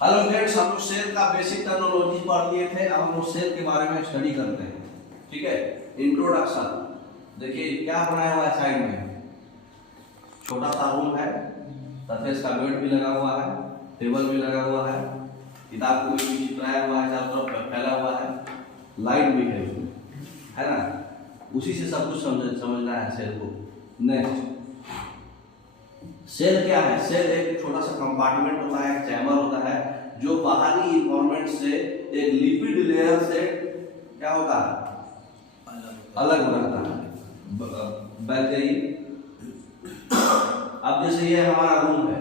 Hello friends, हम लोग cell का बेसिक टर्मिनोलॉजी पढ़ लिए थे। अब हम लोग सेल के बारे में स्टडी करते हैं। ठीक है, इंट्रोडक्शन। देखिए क्या बनाया हुआ है, साइड में छोटा सा रूम है, सरफेस का बेड भी लगा हुआ है, टेबल भी लगा हुआ है, किताब को भी चिपकाया हुआ है, चारों तरफ फैला हुआ है, लाइट भी है उसमें, है ना। उसी से सब कुछ समझना है सेल को। नेक्स्ट, सेल क्या है? सेल एक छोटा सा कंपार्टमेंट होता है, एक चैम्बर होता है, जो बाहरी इन्वायरमेंट से एक लिपिड लेयर से क्या होता है, अलग रहता है। बैक्टीरिया। अब जैसे ये हमारा रूम है,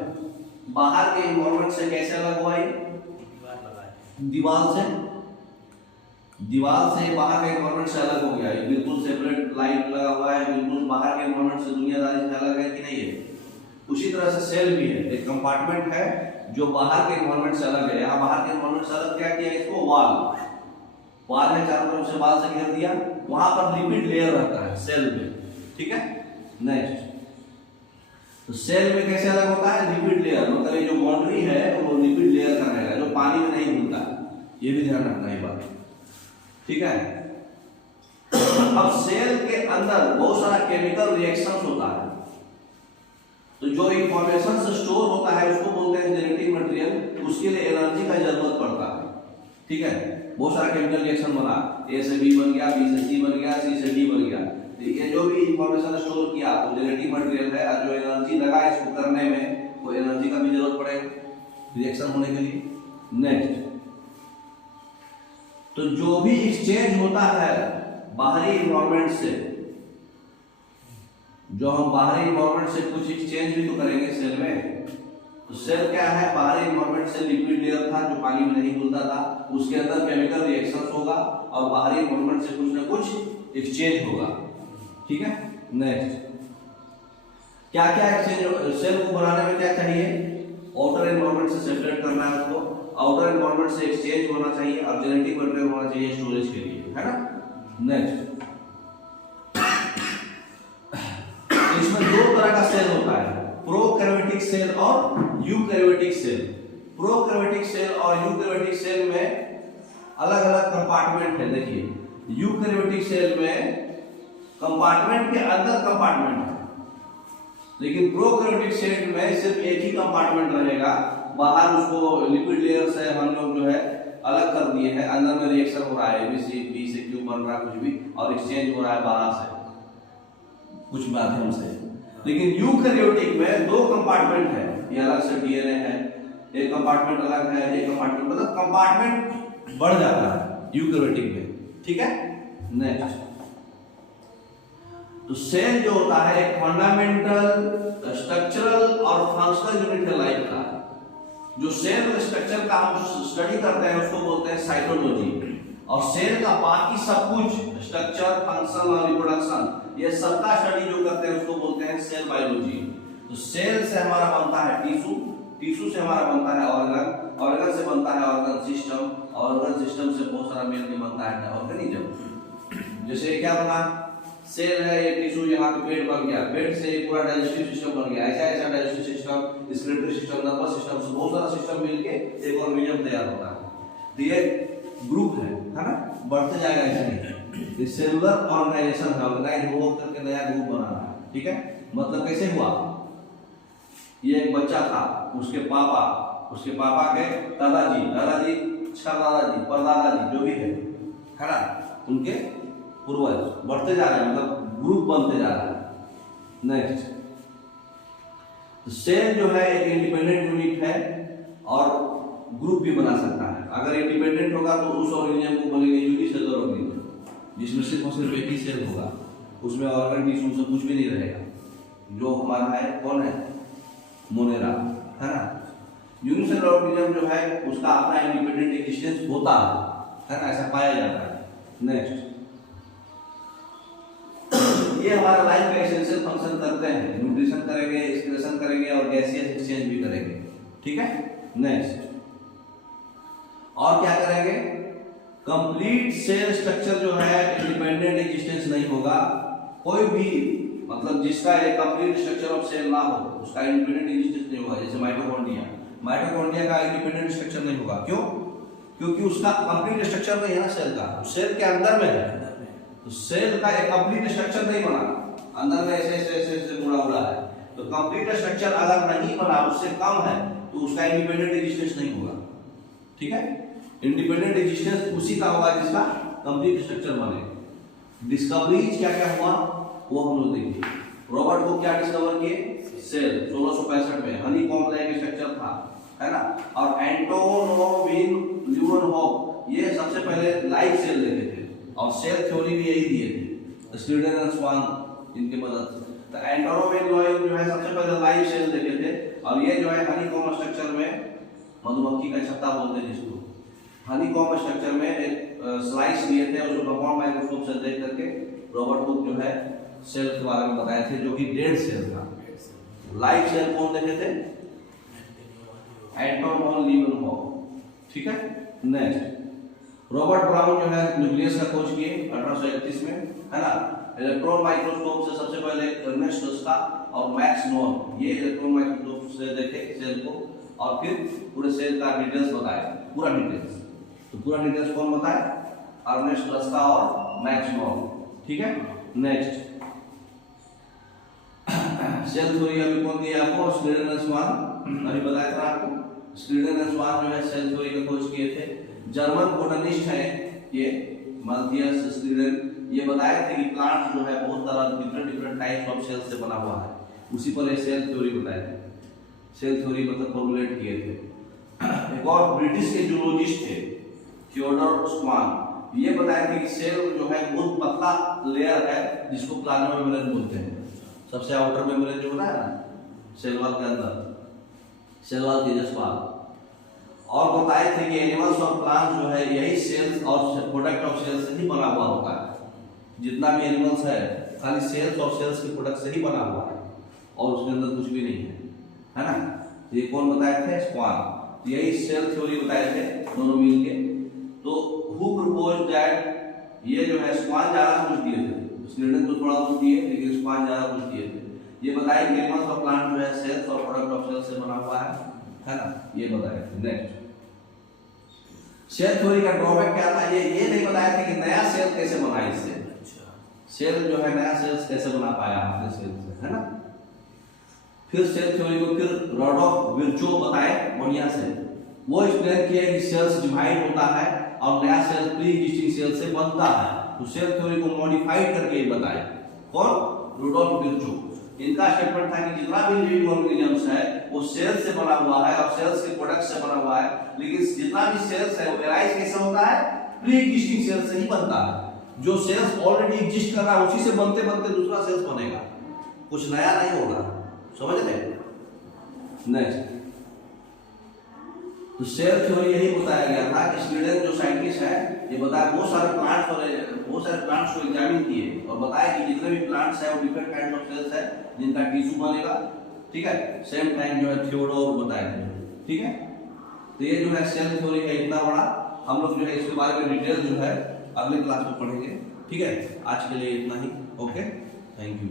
बाहर के इन्वायरमेंट से कैसे अलग हुआ? दीवार से बाहर के इन्वायरमेंट से अलग हो गया। ये बिल्कुल सेपरेट लाइट लगा हुआ है, बिल्कुल बाहर के इन्वायरमेंट से, दुनियादारी से अलग है कि नहीं है? उसी तरह से सेल भी है, एक कंपार्टमेंट है जो बाहर के एनवायरनमेंट से अलग है। यहाँ बाहर के एनवायरनमेंट से अलग क्या किया इसको? वाल है, चारों तरफ से वाल से घेर दिया, वहां पर लिपिड लेयर रहता है सेल में। ठीक है। नेक्स्ट, तो सेल में कैसे अलग होता है? लिपिड लेयर, मतलब ये जो बाउंड्री है वो लिपिड लेयर का रहेगा, जो पानी में नहीं घुलता। ये भी ध्यान रखना ये बात। ठीक है। अब सेल के अंदर बहुत सारा केमिकल रिएक्शंस होता है, तो जो इंफॉर्मेशन से स्टोर होता है उसको बोलते हैं जेनेटिक मटेरियल। उसके लिए एनर्जी का जरूरत पड़ता है। ठीक है। बहुत सारा केमिकल रिएक्शन बना, ए से बी बन गया, बी से सी बन गया, सी से डी बन गया। ये जो भी इंफॉर्मेशन स्टोर किया वो जेनेटिक मटेरियल है, और जो एनर्जी लगा इसको करने में, वो एनर्जी का भी जरूरत पड़ेगा रिएक्शन होने के लिए। नेक्स्ट, तो जो भी एक्सचेंज होता है बाहरी इन्वायरमेंट से, जो हम बाहरी इन्वायरमेंट से कुछ एक्सचेंज भी तो करेंगे सेल में। तो सेल क्या है? बाहरी इन्वायरमेंट से लिपिड लेयर था जो पानी में नहीं घुलता था, उसके अंदर केमिकल रिएक्शंस होगा और बाहरी इन्वायरमेंट से कुछ ना कुछ एक्सचेंज होगा। ठीक है। नेक्स्ट, क्या क्या एक्सचेंज? सेल को बनाने में क्या चाहिए? आउटर एनवायरनमेंट से सेपरेट करना है उसको, आउटर एनवायरनमेंट से एक्सचेंज होना चाहिए, और जेनेटिक मटेरियल होना चाहिए स्टोरेज के लिए, है ना। नेक्स्ट, इसमें दो तरह का सेल होता है, प्रोकैरियोटिक सेल और यूकैरियोटिक सेल। प्रोकैरियोटिक सेल और यूकैरियोटिक सेल में अलग अलग कंपार्टमेंट है। देखिए, यूकैरियोटिक सेल में कंपार्टमेंट के अंदर कंपार्टमेंट है, लेकिन प्रोकैरियोटिक सेल में सिर्फ एक ही कंपार्टमेंट रहेगा। बाहर उसको लिपिड लेयर से हम लोग जो है अलग कर दिए हैं, अंदर में रिएक्शन हो रहा है, बी से क्यू बन रहा है कुछ भी, और एक्सचेंज हो रहा है बाहर से कुछ माध्यम से। लेकिन यूकैरियोटिक में दो कंपार्टमेंट है, ये अलग से डीएनए है, एक कंपार्टमेंट अलग है, एक कंपार्टमेंट, मतलब कंपार्टमेंट बढ़ जाता है यूकैरियोटिक में। ठीक है। नेक्स्ट, तो सेल जो होता है एक फंडामेंटल, स्ट्रक्चरल और फंक्शनल यूनिट है लाइफ का। जो सेल स्ट्रक्चर का हम स्टडी करते हैं उसको बोलते हैं साइटोलॉजी, और सेल का बाकी सब कुछ, स्ट्रक्चर, फंक्शन और रिप्रोडक्शन, ये सबका स्टडी जो करते हैं उसको बोलते हैं सेल बायोलॉजी। तो सेल से हमारा बनता है टिश्यू, टिश्यू से हमारा बनता है ऑर्गन, ऑर्गन से बनता है ऑर्गन सिस्टम, ऑर्गन सिस्टम से बहुत सारा मिलकर बनता है ऑर्गेनिज्म। जैसे क्या बना? सेल है, ये टिश्यू, यहाँ पे पेट बन गया, पेट से पूरा डाइजेस्टिव सिस्टम बन गया, ऐसा ऐसा digestive system, respiratory system, nervous system से बहुत सारा सिस्टम मिलके एक ऑर्गेनिज्म तैयार होता है। तो ये ग्रुप है ना, बढ़ते जाएगा ऐसा नहीं। ये सेलुलर ऑर्गेनाइजेशन है, ऑर्गेनाइज हो करके नया ग्रुप बना रहा है। ठीक है। मतलब कैसे हुआ? ये एक बच्चा था, उसके पापा के दादाजी, दादाजी, परदादाजी जो भी है ना, उनके पूर्वज बढ़ते जा रहे हैं, मतलब ग्रुप बनते जा रहा है। नेक्स्ट, तो सेल जो है एक इंडिपेंडेंट यूनिट है और ग्रुप भी बना सकता है। अगर इंडिपेंडेंट होगा तो उस ऑर्गेनिज्म को बोलेंगे यूनिसेलुलर ऑर्गेनिज्म, जिसमें सिर्फ एक ही सेल होगा, उसमें ऑर्गन टिश्यू से कुछ भी नहीं रहेगा। जो हमारा है कौन है? मोनेरा, है ना। यूनिसेलुलर ऑर्गेनिज्म जो है उसका अपना इंडिपेंडेंट एक्जिस्टेंस होता है ना, ऐसा पाया जाता है। नेक्स्ट, ये हमारा लाइफ का एसेंशियल फंक्शन करते हैं, न्यूट्रिशन करेंगे, एक्सक्रीशन करेंगे और गैसियस एक्सचेंज भी करेंगे। ठीक है। नेक्स्ट, और क्या करेंगे? कंप्लीट सेल स्ट्रक्चर जो है इंडिपेंडेंट एग्जिस्टेंस नहीं होगा। कोई भी, मतलब जिसका एक कंप्लीट स्ट्रक्चर ऑफ सेल ना हो उसका इंडिपेंडेंट एग्जिस्टेंस नहीं होगा। जैसे माइटोकॉन्ड्रिया का इंडिपेंडेंट स्ट्रक्चर नहीं होगा। क्यों? क्योंकि उसका कंप्लीट स्ट्रक्चर नहीं है ना सेल का, सेल के अंदर में है, तो सेल का एक कंप्लीट स्ट्रक्चर नहीं बना, अंदर में ऐसे ऐसे ऐसे ऐसे मुड़ा हुआ है। तो कंप्लीट स्ट्रक्चर अगर नहीं बना, उससे कम है, तो उसका इंडिपेंडेंट एग्जिस्टेंस नहीं होगा। ठीक है, इंडिपेंडेंट एग्जिस्टेंस उसी का होगा जिसका कंप्लीट स्ट्रक्चर बने। डिस्कवरीज क्या क्या हुआ वो हम लोग देखेंगे। रॉबर्ट को क्या डिस्कवर किए? सेल 1665 में हनीकॉम्ब का एक स्ट्रक्चर था, है ना। और एंटोनोविन ल्यूवेनहॉफ ये सबसे पहले लाइव सेल देखे थे, और सेल थ्योरी भी यही दिए थे, स्टीडन एंड स्वान इनके मदद से। तो एंटोनोविन ल्यूवेनहॉफ जो है सबसे पहले लाइव सेल देखे थे, और ये जो है हनीकॉम्ब स्ट्रक्चर में, मधुमक्खी का छत्ता बोलते हैं जिसको, हनीकॉम्ब स्ट्रक्चर में एक स्लाइस लिए थे, उसको कंपाउंड माइक्रोस्कोप से देख करके रॉबर्ट हुक जो है सेल के बारे में बताए थे, जो कि डेड सेल था। लाइव सेल कौन देखे थे? एंटोन ल्यूवेनहॉफ। ठीक है, नेक्स्ट रॉबर्ट ब्राउन जो है न्यूक्लियस का खोज किए 1831 में, है ना। इलेक्ट्रॉन माइक्रोस्कोप से सबसे पहले अर्नेस्ट रस्का और मैक्स नॉन ये इलेक्ट्रॉन माइक्रोस्कोप से देखे सेल को, और फिर पूरे सेल का डिटेल्स बताए, पूरा डिटेल्स। तो पूरा डिटेल्स कौन बताए? अर्नेस्ट रस्का और मैक्स नॉन। ठीक है, नेक्स्ट सेल थ्योरी अभी कौन दिया आपको? स्टीडन एंड स्वान, अभी बताया था आपको। स्टीडन एंड स्वान जो है सेल थ्योरी का खोज किए थे। जर्मन बोटनिस्ट है ये माल्थियस स्टीडन, ये बताए थे कि प्लांट जो है बहुत तरह डिफरेंट टाइप्स ऑफ सेल से बना हुआ है, उसी पर ये सेल थ्योरी बताए थे। सेल थ्योरी मतलब फॉर्मुलेट किए थे। एक और ब्रिटिश के जूलॉजिस्ट थे थियोडोर स्वान, ये बताए थे कि सेल जो है बहुत पतला लेयर है जिसको प्लाज्मा मेम्ब्रेन बोलते हैं। सबसे आउटर मेम्ब्रेन जो होता है ना सेल वॉल के अंदर, सेल वॉल के जस्ट पास। और बताए थे कि एनिमल्स और प्लांट्स जो है यही सेल्स और प्रोडक्ट ऑफ सेल्स से ही बना हुआ होता है। जितना भी एनिमल्स है खाली सेल्स और सेल्स के प्रोडक्ट से ही बना हुआ है, और उसके अंदर कुछ भी नहीं है ना। ये कौन बताए थे? स्वान। यही सेल थ्योरी बताए थे दोनों मिल के। तो हु प्रपोज्ड दैट, ये जो है स्वान ज्यादा कुछ दिए थे, स्टीडन तो थोड़ा कुछ दिए, लेकिन स्वान ज्यादा कुछ दिए थे। ये बताए कि एनिमल्स और प्लांट जो है सेल्स और प्रोडक्ट ऑफ सेल्स से बना हुआ है ना, ये बताए थे। नेक्स्ट सेल थ्योरी का ड्रॉबैक क्या था? ये नहीं बताया था कि नया सेल कैसे बना, इससे सेल जो है नया सेल्स कैसे बना पाया अपने सेल से, है ना। फिर सेल थ्योरी को फिर रॉडॉल्फ विर्चो बताए बढ़िया से, वो एक्सप्लेन किया कि सेल्स डिवाइड होता है और नया सेल प्री एग्जिस्टिंग सेल से बनता है। तो सेल थ्योरी को मॉडिफाइड करके बताए कौन? Rudolph Virchow. इनका स्टेटमेंट था कि जितना भी लिविंग ऑर्गेनिजम्स है वो सेल से बना हुआ है और सेल्स के प्रोडक्ट से बना हुआ है, लेकिन जितना भी सेल्स है वो एराइज कैसे होता है? प्री एग्जिस्टिंग सेल से ही बनता है। जो सेल्स ऑलरेडी एग्जिस्ट कर रहा है उसी से बनते बनते दूसरा सेल्स बनेगा, कुछ नया नहीं होगा। समझ रहे? नेक्स्ट तो सेल थ्योरी यही बताया गया था कि स्टीडन जो साइंटिस्ट है ये बताया बहुत सारे प्लांट्स को एग्जामिन किए और बताया कि जितने भी प्लांट्स है वो डिफरेंट काइंड ऑफ सेल्स है जिनका टिश्यू बनेगा। ठीक है, सेम टाइम जो है थियोडोर बताया थे। ठीक है, तो ये जो है सेल थ्योरी का इतना बड़ा, हम लोग जो है इसके बारे में डिटेल जो है अगले क्लास में पढ़ेंगे। ठीक है, आज के लिए इतना ही। Okay, thank you.